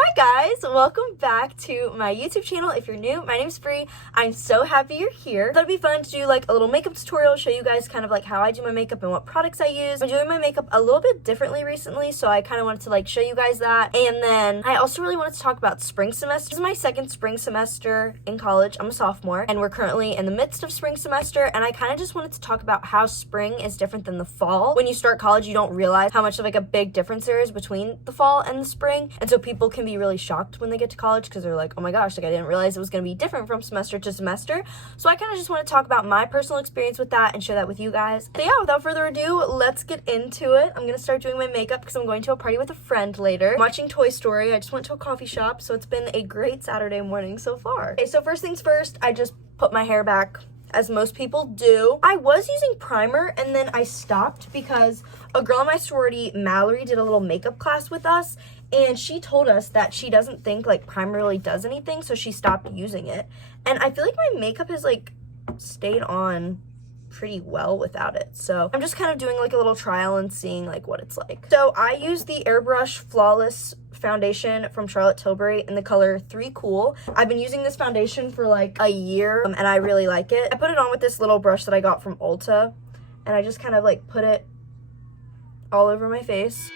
Hi guys, welcome back to my YouTube channel. If you're new, my name's Bree. I'm so happy you're here. Thought it'd be fun to do like a little makeup tutorial, show you guys kind of like how I do my makeup and what products I use. I'm doing my makeup a little bit differently recently, so I kind of wanted to like show you guys that. And then I also really wanted to talk about spring semester. This is my second spring semester in college. I'm a sophomore and we're currently in the midst of spring semester, and I kind of just wanted to talk about how spring is different than the fall. When you start college, you don't realize how much of like a big difference there is between the fall and the spring, and so people can be really shocked when they get to college because they're like, oh my gosh, like I didn't realize it was going to be different from semester to semester. So I kind of just want to talk about my personal experience with that and share that with you guys. So yeah, without further ado, let's get into it. I'm going to start doing my makeup because I'm going to a party with a friend later. I'm watching Toy Story. I just went to a coffee shop, so it's been a great Saturday morning so far. Okay, so first things first, I just put my hair back as most people do. I was using primer and then I stopped because a girl in my sorority, Mallory, did a little makeup class with us, and she told us that she doesn't think like primer really does anything, so she stopped using it. And I feel like my makeup has like stayed on pretty well without it, so I'm just kind of doing like a little trial and seeing like what it's like. So I use the Airbrush Flawless foundation from Charlotte Tilbury in the color 3 Cool. I've been using this foundation for like a year and I really like it. I put it on with this little brush that I got from Ulta, and I just kind of like put it all over my face.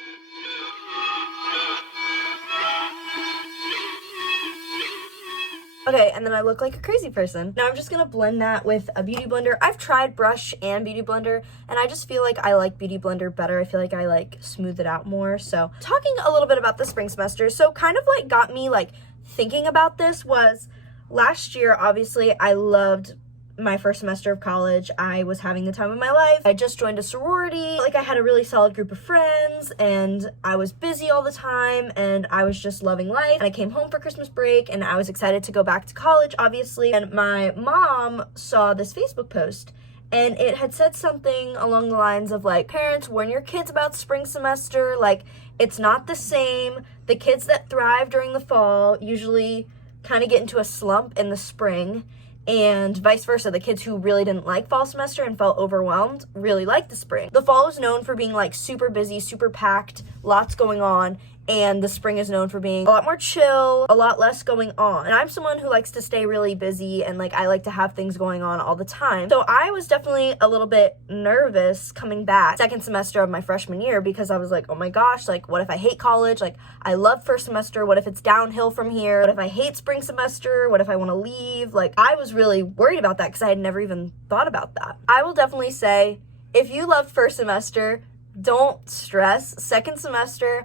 Okay, and then I look like a crazy person. Now I'm just gonna blend that with a beauty blender. I've tried brush and beauty blender, and I just feel like I like beauty blender better. I feel like I like smooth it out more. So talking a little bit about the spring semester, so kind of like got me like thinking about this was last year, obviously I loved my first semester of college. I was having the time of my life. I just joined a sorority. Like I had a really solid group of friends and I was busy all the time and I was just loving life. And I came home for Christmas break and I was excited to go back to college, obviously. And my mom saw this Facebook post and it had said something along the lines of like, parents, warn your kids about spring semester. Like it's not the same. The kids that thrive during the fall usually kind of get into a slump in the spring, and vice versa. The kids who really didn't like fall semester and felt overwhelmed really liked the spring. The fall is known for being like super busy, super packed, lots going on, and the spring is known for being a lot more chill, a lot less going on. And I'm someone who likes to stay really busy and like I like to have things going on all the time. So I was definitely a little bit nervous coming back second semester of my freshman year because I was like, oh my gosh, like what if I hate college? Like I love first semester. What if it's downhill from here? What if I hate spring semester? What if I want to leave? Like I was really worried about that because I had never even thought about that. I will definitely say if you love first semester, don't stress. Second semester,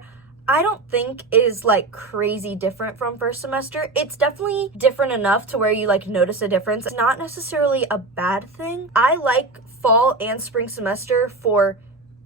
I don't think is like crazy different from first semester. It's definitely different enough to where you like notice a difference. It's not necessarily a bad thing. I like fall and spring semester for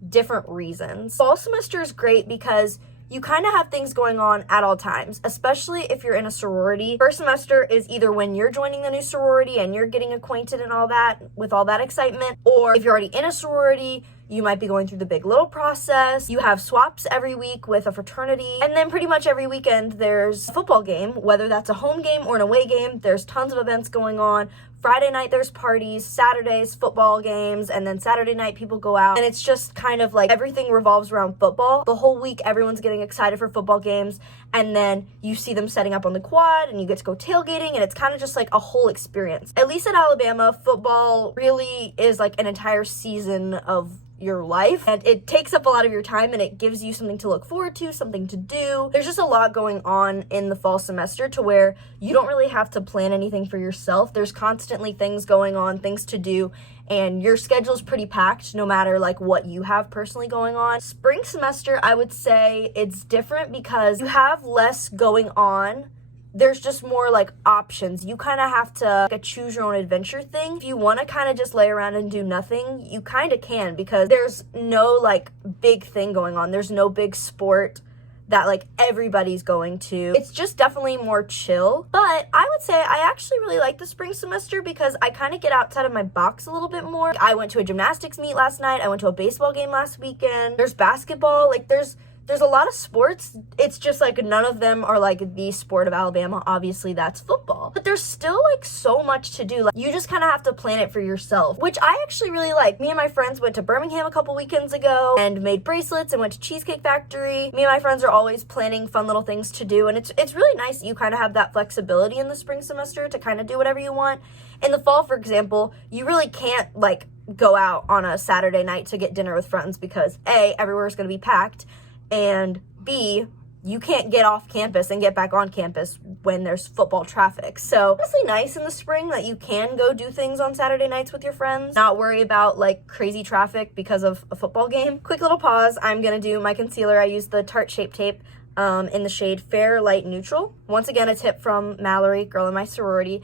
different reasons. Fall semester is great because you kind of have things going on at all times, especially if you're in a sorority. First semester is either when you're joining the new sorority and you're getting acquainted and all that with all that excitement, or if you're already in a sorority, you might be going through the big little process. You have swaps every week with a fraternity. And then pretty much every weekend there's a football game, whether that's a home game or an away game. There's tons of events going on. Friday night there's parties, Saturdays football games, and then Saturday night people go out. And it's just kind of like everything revolves around football. The whole week everyone's getting excited for football games, and then you see them setting up on the quad and you get to go tailgating, and it's kind of just like a whole experience. At least at Alabama, football really is like an entire season of your life, and it takes up a lot of your time and it gives you something to look forward to, something to do. There's just a lot going on in the fall semester to where you don't really have to plan anything for yourself. There's constantly things going on, things to do, and your schedule's pretty packed no matter like what you have personally going on. Spring semester, I would say it's different because you have less going on. There's just more like options. You kind of have to like a choose your own adventure thing. If you want to kind of just lay around and do nothing, you kind of can because there's no like big thing going on. There's no big sport that like everybody's going to. It's just definitely more chill. But I would say I actually really like the spring semester because I kind of get outside of my box a little bit more. I went to a gymnastics meet last night. I went to a baseball game last weekend. There's basketball. Like there's there's a lot of sports. It's just like none of them are like the sport of Alabama. Obviously that's football, but there's still like so much to do. Like you just kind of have to plan it for yourself, which I actually really like. Me and my friends went to Birmingham a couple weekends ago and made bracelets and went to Cheesecake Factory. Me and my friends are always planning fun little things to do, and it's really nice that you kind of have that flexibility in the spring semester to kind of do whatever you want. In the fall, for example, you really can't like go out on a Saturday night to get dinner with friends because A, everywhere's going to be packed, and B, you can't get off campus and get back on campus when there's football traffic. So it's honestly nice in the spring that you can go do things on Saturday nights with your friends, not worry about like crazy traffic because of a football game. Quick little pause. I'm going to do my concealer. I use the Tarte Shape Tape in the shade Fair Light Neutral. Once again, a tip from Mallory, girl in my sorority.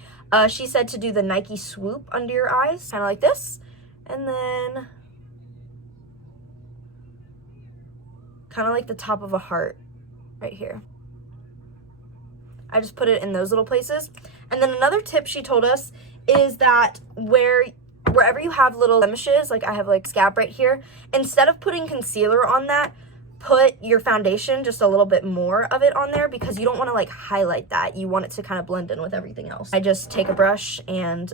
She said to do the Nike swoop under your eyes, kind of like this, and then kind of like the top of a heart right here. I just put it in those little places. And then another tip she told us is that wherever you have little blemishes, like I have like scab right here, instead of putting concealer on that, put your foundation, just a little bit more of it on there, because you don't want to like highlight that. You want it to kind of blend in with everything else. I just take a brush and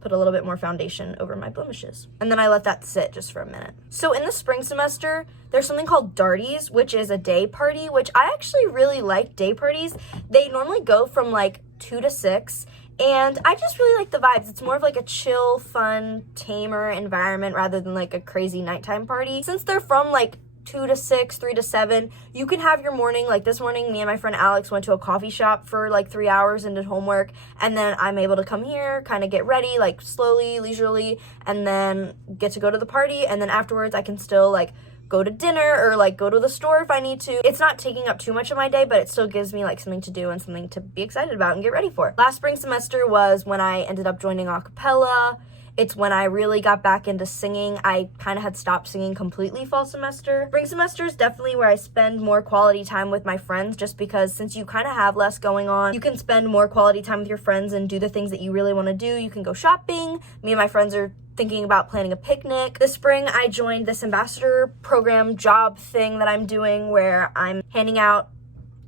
put a little bit more foundation over my blemishes. And then I let that sit just for a minute. So in the spring semester, there's something called Darties, which is a day party, which I actually really like day parties. They normally go from like 2 to 6. And I just really like the vibes. It's more of like a chill, fun, tamer environment rather than like a crazy nighttime party. Since they're from like 2 to 6, 3 to 7, you can have your morning. Like this morning, me and my friend Alex went to a coffee shop for like 3 hours and did homework, and then I'm able to come here, kind of get ready, like slowly, leisurely, and then get to go to the party, and then afterwards I can still like go to dinner or like go to the store if I need to. It's not taking up too much of my day, but it still gives me like something to do and something to be excited about and get ready for. Last spring semester was when I ended up joining a cappella. It's when I really got back into singing. I kind of had stopped singing completely fall semester. Spring semester is definitely where I spend more quality time with my friends, just because since you kind of have less going on, you can spend more quality time with your friends and do the things that you really want to do. You can go shopping. Me and my friends are thinking about planning a picnic. This spring, I joined this ambassador program job thing that I'm doing where I'm handing out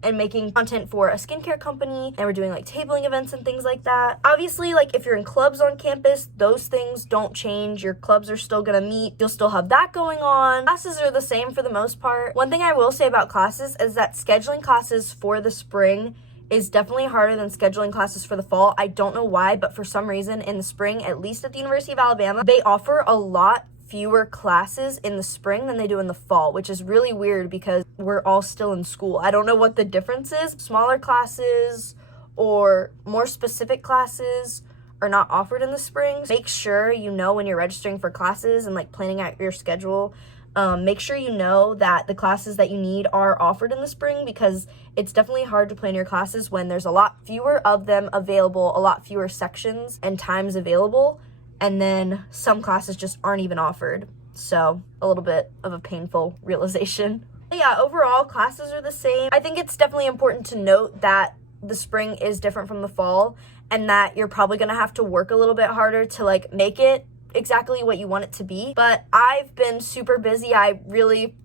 and making content for a skincare company, and we're doing like tabling events and things like that. Obviously, like if you're in clubs on campus, those things don't change. Your clubs are still gonna meet. You'll still have that going on. Classes are the same for the most part. One thing I will say about classes is that scheduling classes for the spring is definitely harder than scheduling classes for the fall. I don't know why, but for some reason in the spring, at least at the University of Alabama, they offer a lot fewer classes in the spring than they do in the fall, which is really weird because we're all still in school. I don't know what the difference is. Smaller classes or more specific classes are not offered in the spring. Make sure you know when you're registering for classes and like planning out your schedule. Make sure you know that the classes that you need are offered in the spring, because it's definitely hard to plan your classes when there's a lot fewer of them available, a lot fewer sections and times available, and then some classes just aren't even offered. So a little bit of a painful realization. But yeah, overall, classes are the same. I think it's definitely important to note that the spring is different from the fall, and that you're probably gonna have to work a little bit harder to like make it exactly what you want it to be. But I've been super busy.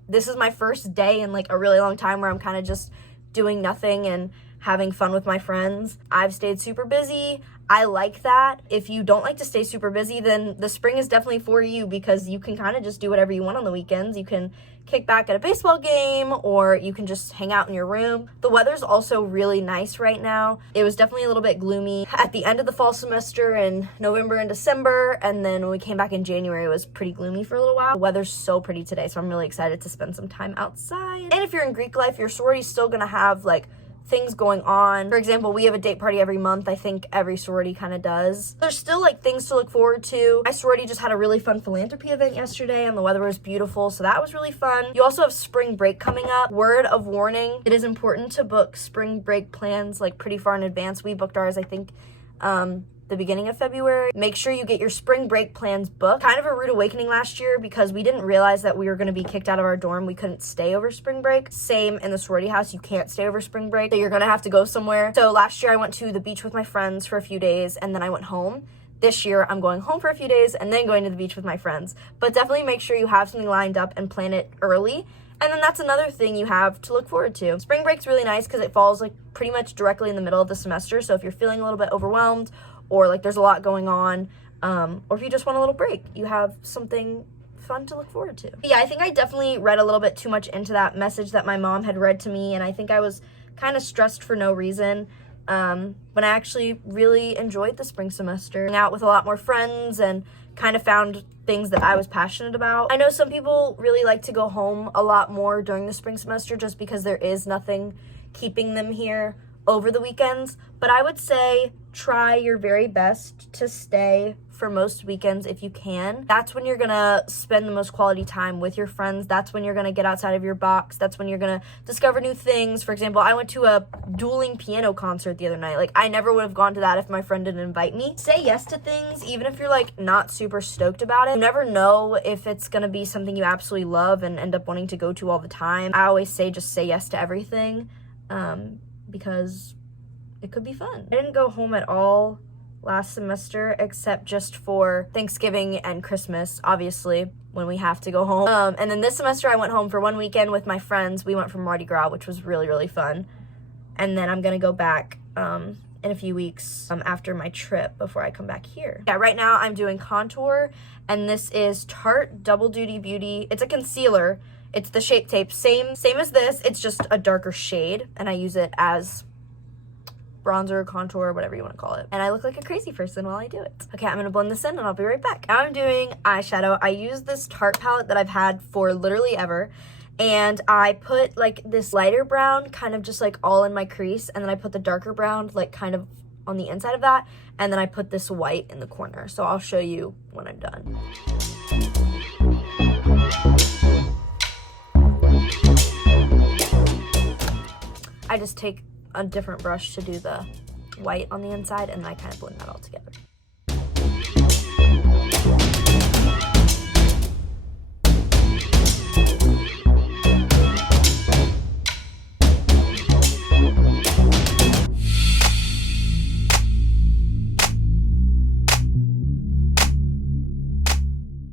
This is my first day in like a really long time where I'm kind of just doing nothing and having fun with my friends. I've stayed super busy. I like that. If you don't like to stay super busy, then the spring is definitely for you, because you can kind of just do whatever you want on the weekends. You can kick back at a baseball game, or you can just hang out in your room. The weather's also really nice right now. It was definitely a little bit gloomy at the end of the fall semester in November and December, and then when we came back in January, it was pretty gloomy for a little while. The weather's so pretty today, so I'm really excited to spend some time outside. And if you're in Greek life, your sorority's still gonna have like things going on. For example, we have a date party every month. I think every sorority kind of does. There's still like things to look forward to. My sorority just had a really fun philanthropy event yesterday, and the weather was beautiful, so that was really fun. You also have spring break coming up. Word of warning, it is important to book spring break plans like pretty far in advance. We booked ours, I think, the beginning of February. Make sure you get your spring break plans booked. Kind of a rude awakening last year, because we didn't realize that we were going to be kicked out of our dorm. We couldn't stay over spring break. Same in the sorority house. You can't stay over spring break, so you're going to have to go somewhere. So last year I went to the beach with my friends for a few days, and then I went home. This year I'm going home for a few days and then going to the beach with my friends. But definitely make sure you have something lined up and plan it early. And then that's another thing you have to look forward to. Spring break's really nice because it falls like pretty much directly in the middle of the semester. So if you're feeling a little bit overwhelmed or like there's a lot going on, or if you just want a little break, you have something fun to look forward to. But yeah, I think I definitely read a little bit too much into that message that my mom had read to me, and I think I was kind of stressed for no reason. When I actually really enjoyed the spring semester, hung out with a lot more friends and kind of found things that I was passionate about. I know some people really like to go home a lot more during the spring semester just because there is nothing keeping them here over the weekends, but I would say try your very best to stay for most weekends if you can. That's when you're gonna spend the most quality time with your friends. That's when you're gonna get outside of your box. That's when you're gonna discover new things. For example, I went to a dueling piano concert the other night. Like, I never would have gone to that if my friend didn't invite me. Say yes to things, even if you're like not super stoked about it. You never know if it's gonna be something you absolutely love and end up wanting to go to all the time. I always say just say yes to everything, because it could be fun. I didn't go home at all last semester except just for Thanksgiving and Christmas, obviously, when we have to go home. And then this semester I went home for one weekend with my friends. We went for Mardi Gras, which was really, really fun. And then I'm gonna go back in a few weeks after my trip before I come back here. Yeah, right now I'm doing contour, and this is Tarte Double Duty Beauty. It's a concealer. It's the Shape Tape, same as this, it's just a darker shade, and I use it as bronzer, contour, whatever you want to call it. And I look like a crazy person while I do it. Okay, I'm gonna blend this in and I'll be right back. Now I'm doing eyeshadow. I use this Tarte palette that I've had for literally ever, and I put like this lighter brown kind of just like all in my crease, and then I put the darker brown like kind of on the inside of that, and then I put this white in the corner. So I'll show you when I'm done. I just take a different brush to do the white on the inside, and then I kind of blend that all together.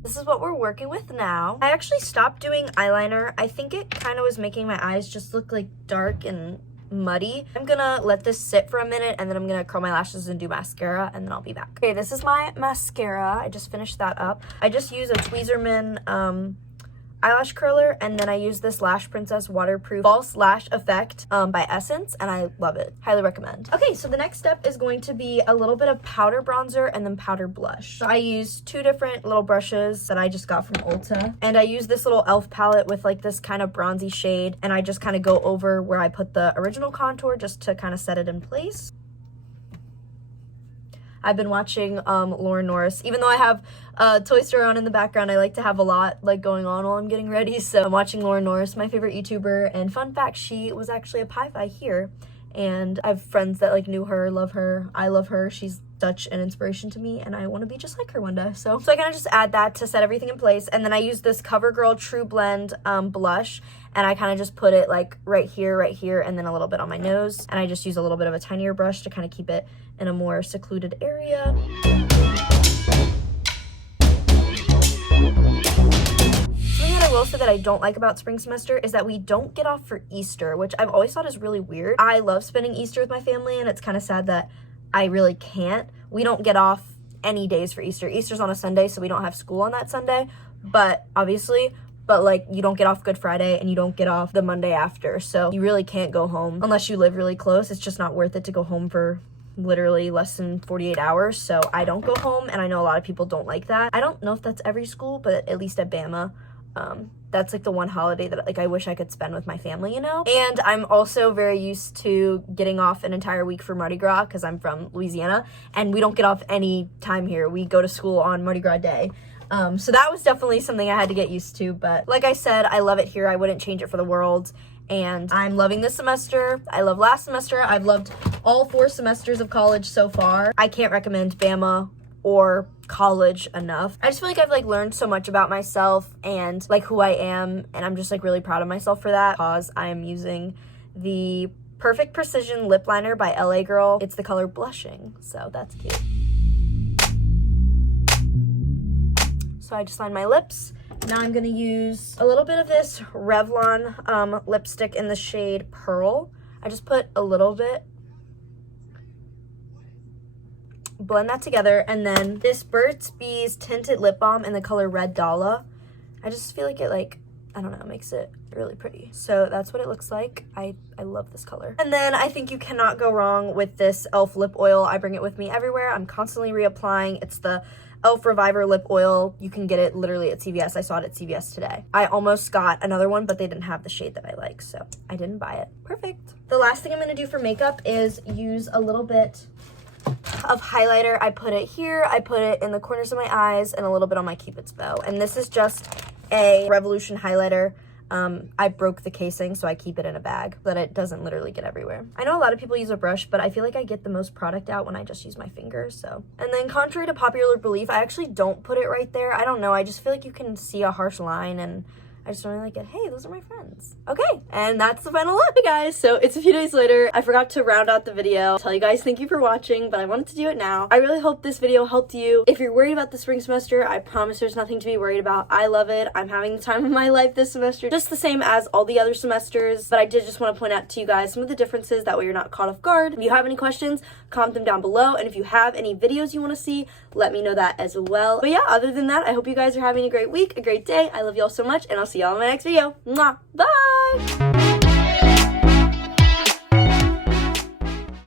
This is what we're working with now. I actually stopped doing eyeliner. I think it kind of was making my eyes just look like dark and muddy. I'm gonna let this sit for a minute, and then I'm gonna curl my lashes and do mascara, and then I'll be back. Okay, this is my mascara. I just finished that up. I just use a Tweezerman eyelash curler, and then I use this Lash Princess Waterproof False Lash Effect by Essence, and I love it. Highly recommend. Okay, so the next step is going to be a little bit of powder bronzer and then powder blush. So I use two different little brushes that I just got from Ulta, and I use this little e.l.f. palette with like this kind of bronzy shade, and I just kind of go over where I put the original contour just to kind of set it in place. I've been watching Lauren Norris. Even though I have Toy Story on in the background, I like to have a lot like going on while I'm getting ready. So I'm watching Lauren Norris, my favorite YouTuber. And fun fact, she was actually a Pi-Fi here. And I have friends that like knew her, love her. I love her. She's such an inspiration to me, and I want to be just like her one day. So I kind of just add that to set everything in place. And then I use this CoverGirl True Blend blush, and I kind of just put it like right here, and then a little bit on my nose. And I just use a little bit of a tinier brush to kind of keep it in a more secluded area. Something that I will say that I don't like about spring semester is that we don't get off for Easter, which I've always thought is really weird. I love spending Easter with my family, and it's kind of sad that I really can't. We don't get off any days for Easter. Easter's on a Sunday, so we don't have school on that Sunday, but like you don't get off Good Friday, and you don't get off the Monday after, so you really can't go home unless you live really close. It's just not worth it to go home for literally less than 48 hours, so I don't go home, and I know a lot of people don't like that. I don't know if that's every school, but at least at Bama, that's like the one holiday that like I wish I could spend with my family, you know? And I'm also very used to getting off an entire week for Mardi Gras because I'm from Louisiana, and we don't get off any time here. We go to school on Mardi Gras Day. So that was definitely something I had to get used to, but like I said, I love it here. I wouldn't change it for the world, and I'm loving this semester. I love last semester. I've loved all 4 semesters of college so far. I can't recommend Bama or college enough. I just feel like I've like learned so much about myself and like who I am, and I'm just like really proud of myself for that, because I am using the Perfect Precision lip liner by LA Girl. It's the color Blushing, so that's cute. So I just line my lips, Now I'm gonna use a little bit of this Revlon lipstick in the shade Pearl. I just put a little bit. Blend that together, and then this Burt's Bees tinted lip balm in the color Red Dala. I just feel like it, like, I don't know, makes it really pretty. So that's what it looks like. I love this color. And then I think you cannot go wrong with this e.l.f. lip oil. I bring it with me everywhere. I'm constantly reapplying. It's the e.l.f. Reviver lip oil. You can get it literally at CVS. I saw it at CVS today. I almost got another one, but they didn't have the shade that I like, so I didn't buy it. Perfect. The last thing I'm gonna do for makeup is use a little bit of highlighter. I put it here, I put it in the corners of my eyes, and a little bit on my Cupid's bow. And this is just a Revolution highlighter. I broke the casing, so I keep it in a bag so that it doesn't literally get everywhere. I know a lot of people use a brush, but I feel like I get the most product out when I just use my fingers, so. And then contrary to popular belief, I actually don't put it right there. I don't know, I just feel like you can see a harsh line, and I just don't really like it. Hey, those are my friends. Okay, and that's the final look. Hey guys, so it's a few days later. I forgot to round out the video, tell you guys thank you for watching, but I wanted to do it now. I really hope this video helped you. If you're worried about the spring semester, I promise there's nothing to be worried about. I love it. I'm having the time of my life this semester, just the same as all the other semesters, but I did just want to point out to you guys some of the differences, that way you're not caught off guard. If you have any questions, comment them down below, and if you have any videos you want to see, let me know that as well. But yeah, other than that, I hope you guys are having a great week, a great day. I love you all so much, and I'll see y'all in my next video. Mwah! Bye!